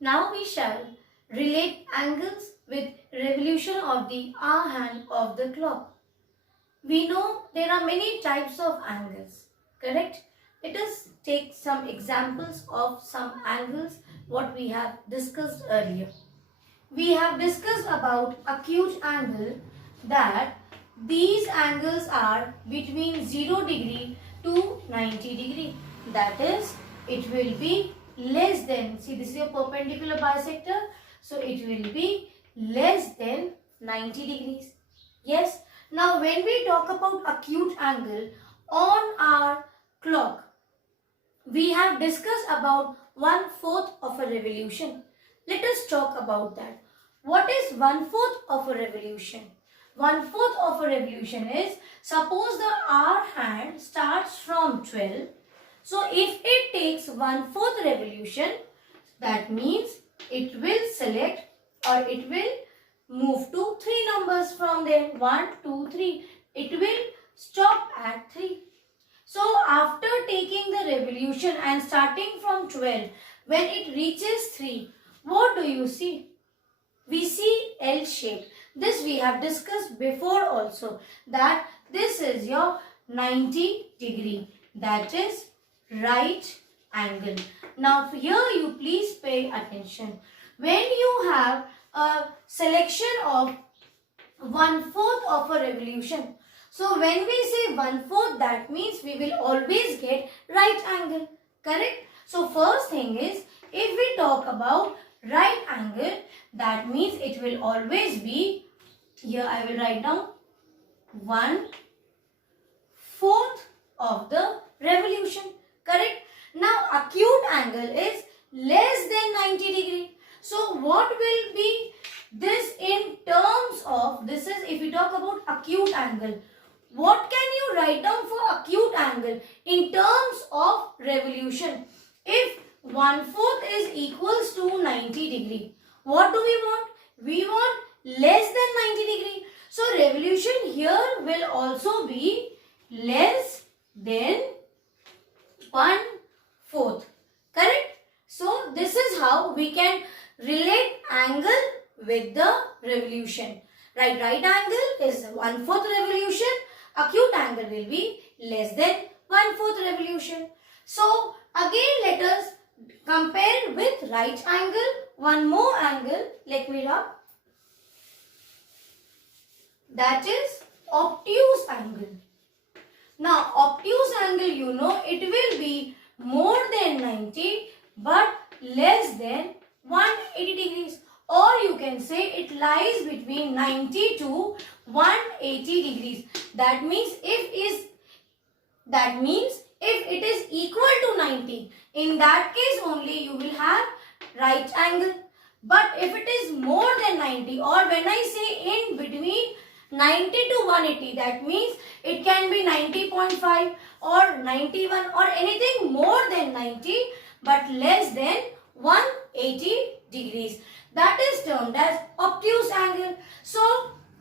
Now we shall relate angles with revolution of the hour hand of the clock. We know there are many types of angles, correct? Let us take some examples of some angles what we have discussed earlier. We have discussed about acute angle, that these angles are between 0 degree to 90 degree. That is, it will be less than, see this is your perpendicular bisector, so it will be less than 90 degrees. Yes. Now when we talk about acute angle on our clock, we have discussed about 1/4 of a revolution. Let us talk about that. What is 1/4 of a revolution? 1/4 of a revolution is, suppose the hour hand starts from 12. So if it takes 1/4 revolution, that means it will select or it will move to 3 numbers from there. 1, 2, 3. It will stop at 3. So after taking the revolution and starting from 12, when it reaches 3, what do you see? We see L shape. This we have discussed before also, that this is your 90 degree. That is right angle. Now here you please pay attention. When you have a selection of 1/4 of a revolution, so when we say 1/4, that means we will always get right angle, correct? So first thing is, if we talk about right angle, that means it will always be, here I will write down 1/4 of the revolution, correct? Now acute angle is less than 90 degree. So what will be this in terms of, this is if we talk about acute angle. What can you write down for acute angle in terms of revolution? If 1/4 is equals to 90 degree, what do we want? We want less than 90 degree. So revolution here will also be less than 1/4. Correct? So this is how we can relate angle with the revolution. Right angle is 1/4 revolution. Acute angle will be less than 1/4 revolution. So again let us compare with right angle. One more angle, let me rub. That is obtuse angle. Now obtuse angle, you know, it will be more than 90 but less than 180 degrees. Or you can say it lies between 90 to 180 degrees. That means if it is equal to 90, in that case only you will have right angle. But if it is more than 90, or when I say in between 90 to 180, that means it can be 90.5 or 91 or anything more than 90 but less than 180 degrees. That is termed as obtuse angle. So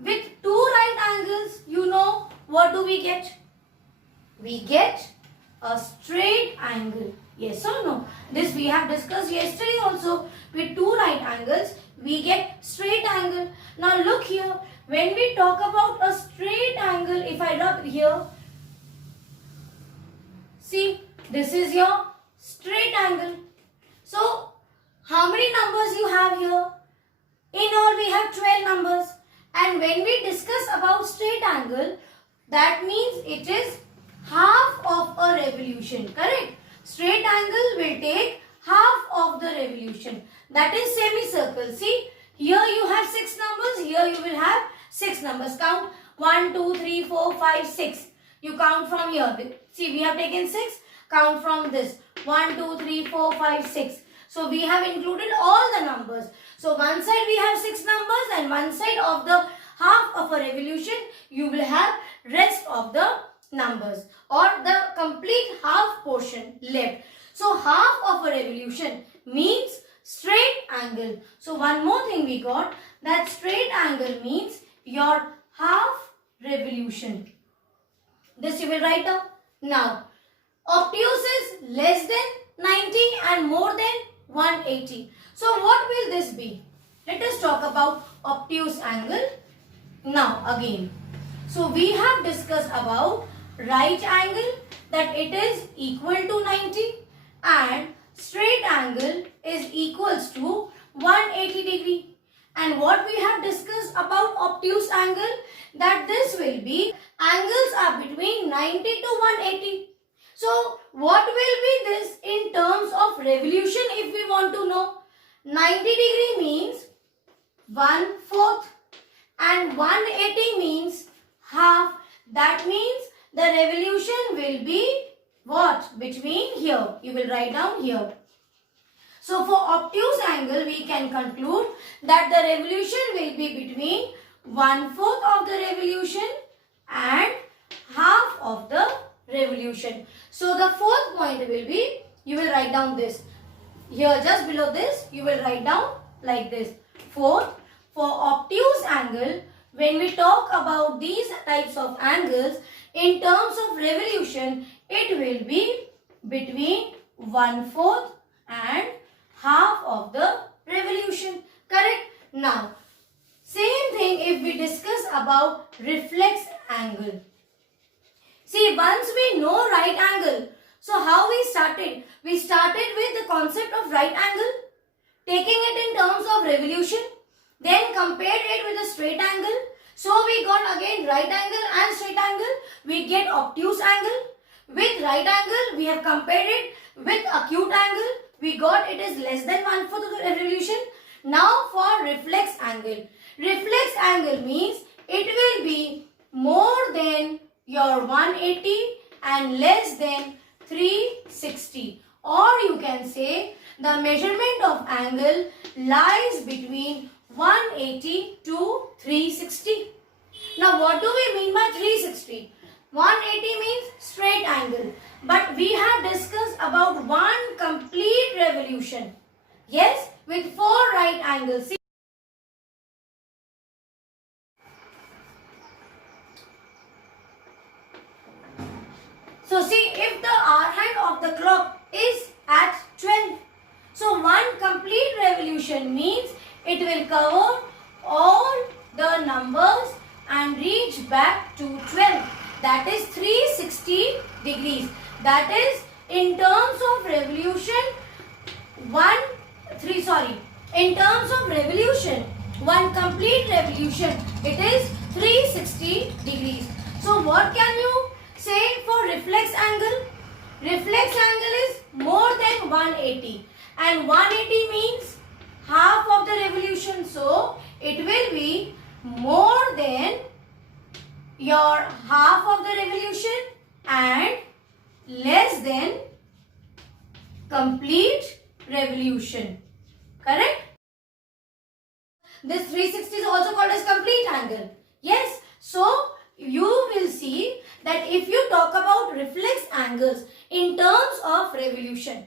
with two right angles, you know what do we get? We get a straight angle. Yes or no? This we have discussed yesterday also. With two right angles, we get straight angle. Now look here. When we talk about a straight angle, if I rub here, see, this is your straight angle. So how many numbers you have here? In all we have 12 numbers. And when we discuss about straight angle, that means it is half of a revolution, correct? Straight angle will take half of the revolution. That is semicircle. See, here you have 6 numbers, here you will have 6 numbers. Count 1, 2, 3, 4, 5, 6. You count from here. See, we have taken 6. Count from this. 1, 2, 3, 4, 5, 6. So we have included all the numbers. So one side we have 6 numbers and one side of the half of a revolution you will have rest of the numbers or the complete half portion left. So half of a revolution means straight angle. So one more thing we got, that straight angle means your half revolution. This you will write down. Now obtuse is less than 90 and more than 180. So what will this be? Let us talk about obtuse angle now again. So we have discussed about right angle, that it is equal to 90, and straight angle is equals to 180 degree. And what we have discussed about obtuse angle, that this will be angles are between 90 to 180. So what will be this in terms of revolution if we want to know? 90 degree means 1/4 and 180 means half. That means the revolution will be what? Between here. You will write down here. So for obtuse angle we can conclude that the revolution will be between 1/4 of the revolution and half of the revolution. So the fourth point will be, you will write down this. Here just below this you will write down like this. Fourth, for obtuse angle, when we talk about these types of angles in terms of revolution, it will be between 1/4 and half of the revolution. Correct? Now, same thing if we discuss about reflex angle. See, once we know right angle, so how we started? We started with the concept of right angle, taking it in terms of revolution, then compared it with a straight angle. So we got again right angle and straight angle. We get obtuse angle. With right angle, we have compared it with acute angle. We got it is less than 1/4 of the revolution. Now for reflex angle. Reflex angle means it will be more than your 180 and less than 360. Or you can say the measurement of angle lies between 180 to 360. Now what do we mean by 360? 180 means straight angle. But we have discussed about one complete revolution. Yes, with 4 right angles. See? So see, if the hour hand of the clock is at 12. So one complete revolution means it will cover all the numbers and reach back to 12. That is 360 degrees. That is in terms of revolution, in terms of revolution, one complete revolution, it is 360 degrees. So what can you say for reflex angle? Reflex angle is more than 180 and 180 means half of the revolution. So it will be more than your half of the revolution and less than complete revolution. Correct? This 360 is also called as complete angle. Yes. So you will see that if you talk about reflex angles in terms of revolution,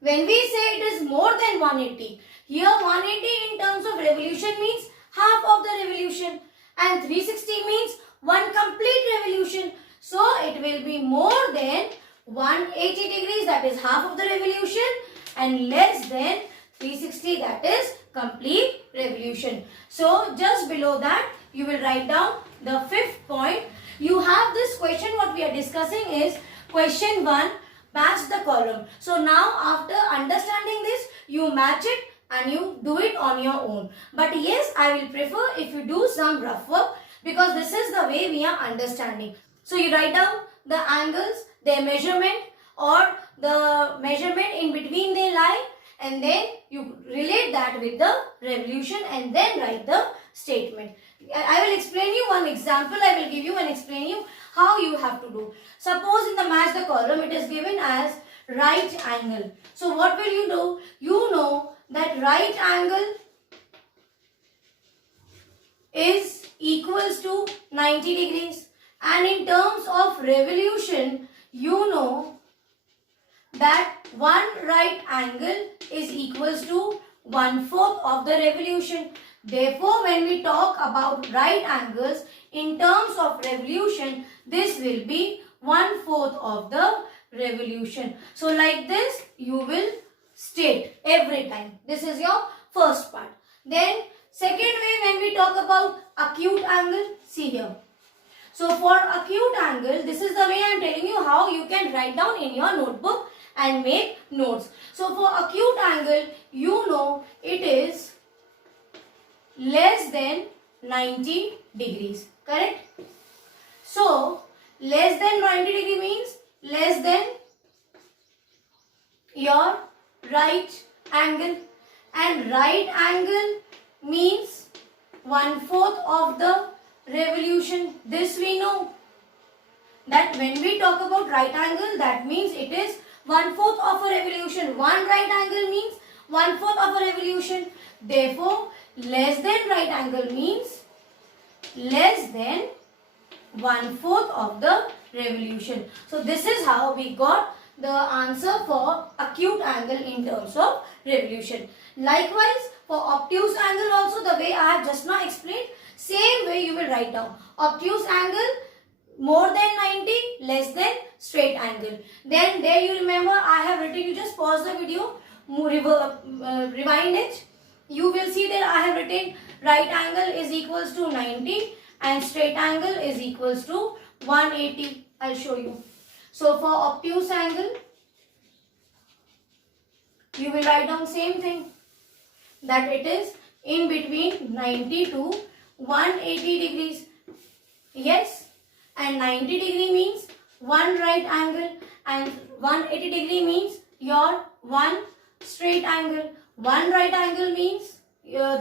when we say it is more than 180, here 180 in terms of revolution means half of the revolution and 360 means one complete revolution. So it will be more than 180 degrees, that is half of the revolution, and less than 360, that is complete revolution. So just below that you will write down the fifth point. You have this question, what we are discussing is question 1, match the column. So now after understanding this, you match it and you do it on your own. But yes, I will prefer if you do some rough work because this is the way we are understanding. So you write down the angles, their measurement or the measurement in between they lie, and then you relate that with the revolution and then write the statement. I will explain you one example. I will give you and explain you how you have to do. Suppose in the match the column it is given as right angle. So what will you do? You know that right angle is equals to 90 degrees. And in terms of revolution, you know that one right angle is equals to 1/4 of the revolution. Therefore, when we talk about right angles in terms of revolution, this will be 1/4 of the revolution. So like this, you will straight every time. This is your first part. Then second way, when we talk about acute angle, see here. So for acute angle, this is the way I am telling you how you can write down in your notebook and make notes. So for acute angle, you know it is less than 90 degrees, correct? So less than 90 degree means less than your right angle, and right angle means 1/4 of the revolution. This we know that when we talk about right angle, that means it is 1/4 of a revolution. One right angle means 1/4 of a revolution. Therefore, less than right angle means less than 1/4 of the revolution. So this is how we got the answer for acute angle in terms of revolution. Likewise, for obtuse angle also, the way I have just now explained, same way you will write down. Obtuse angle more than 90, less than straight angle. Then there you remember I have written, you just pause the video, rewind it. You will see that I have written right angle is equals to 90 and straight angle is equals to 180. I'll show you. So for obtuse angle, you will write down same thing, that it is in between 90 to 180 degrees. Yes, and 90 degree means one right angle and 180 degree means your one straight angle. One right angle means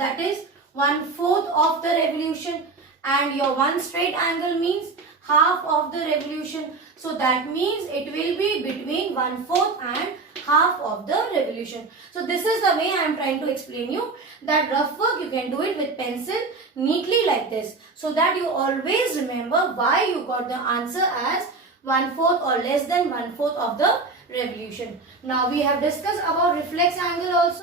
that is 1/4 of the revolution, and your one straight angle means half of the revolution. So that means it will be between 1/4 and half of the revolution. So this is the way I am trying to explain you that rough work you can do it with pencil neatly like this, so that you always remember why you got the answer as 1/4 or less than 1/4 of the revolution. Now we have discussed about reflex angle also.